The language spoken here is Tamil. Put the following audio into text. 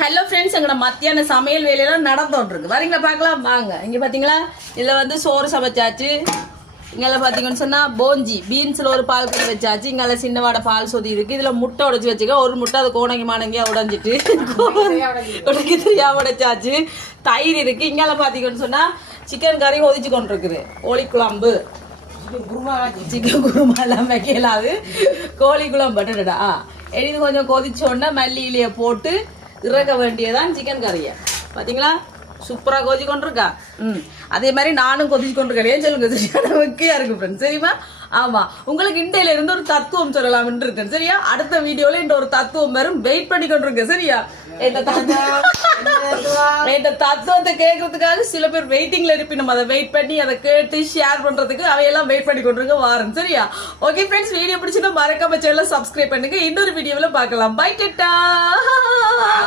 ஹலோ ஃப்ரெண்ட்ஸ் எங்களோட மத்தியான சமையல் வேலையெல்லாம் நடந்துட்டு இருக்கு வரீங்களா? பார்க்கலாம். வாங்க. இங்க பாத்தீங்களா? இதுல வந்து சோறு சமைச்சாச்சு. இங்கே பார்த்தீங்கன்னு சொன்னா போஞ்சி பீன்ஸ்ல ஒரு பால் கறி வச்சாச்சு. இங்கே சின்ன வாடை பால் சொதி இருக்கு. இதுல முட்டை உடைச்சு வச்சுக்க. ஒரு முட்டை அது கோணங்கி மானங்கியா உடைஞ்சிட்டு உடைக்கி தெரியா உடைச்சாச்சு. தயிர் இருக்கு. இங்கே பார்த்தீங்கன்னு சொன்னா சிக்கன் கறி ஒதிச்சு கொண்டு இருக்குது கோழி குழம்பு. சிக்கன் குருமா எல்லாம் வைக்கலாது. கோழி குழம்பு. பட்டுடா இது கொஞ்சம் கொதிச்ச உடனே மல்லி இலைய போட்டு இறக்க வேண்டியதான் சிக்கன் கறியை பாத்தீங்களா? சூப்பரா கொதிச்சு கொண்டிருக்கா? ம். அதே மாதிரி நானும் கொதிச்சு கொண்டிருக்கேன் சொல்லுங்க. சரியான முக்கியா இருக்கு ஃப்ரெண்ட்ஸ் சரிமா ஆமா. உங்களுக்கு இண்டையில இருந்து ஒரு தத்துவம் சொல்லலாம்னு இருக்கேன். சரியா? அடுத்த வீடியோல இந்த ஒரு தத்துவம் வரும். வெயிட் பண்ணி கொண்டிருக்கேன் சரியா? இந்த தத்துவத்தை கேட்கறதுக்காக சில பேர் வெயிட்டிங்ல இருப்பி நம்ம அதை வெயிட் பண்ணி அதை கேட்டு ஷேர் பண்றதுக்கு அவையெல்லாம் வெயிட் பண்ணி கொண்டிருக்க வாரம். சரியா? ஓகே ஃப்ரெண்ட்ஸ் வீடியோ பிடிச்சிருந்தா மறக்காம சேனலை சப்ஸ்கிரைப் பண்ணுங்க. இன்னொரு வீடியோவில் பார்க்கலாம். By ta-ta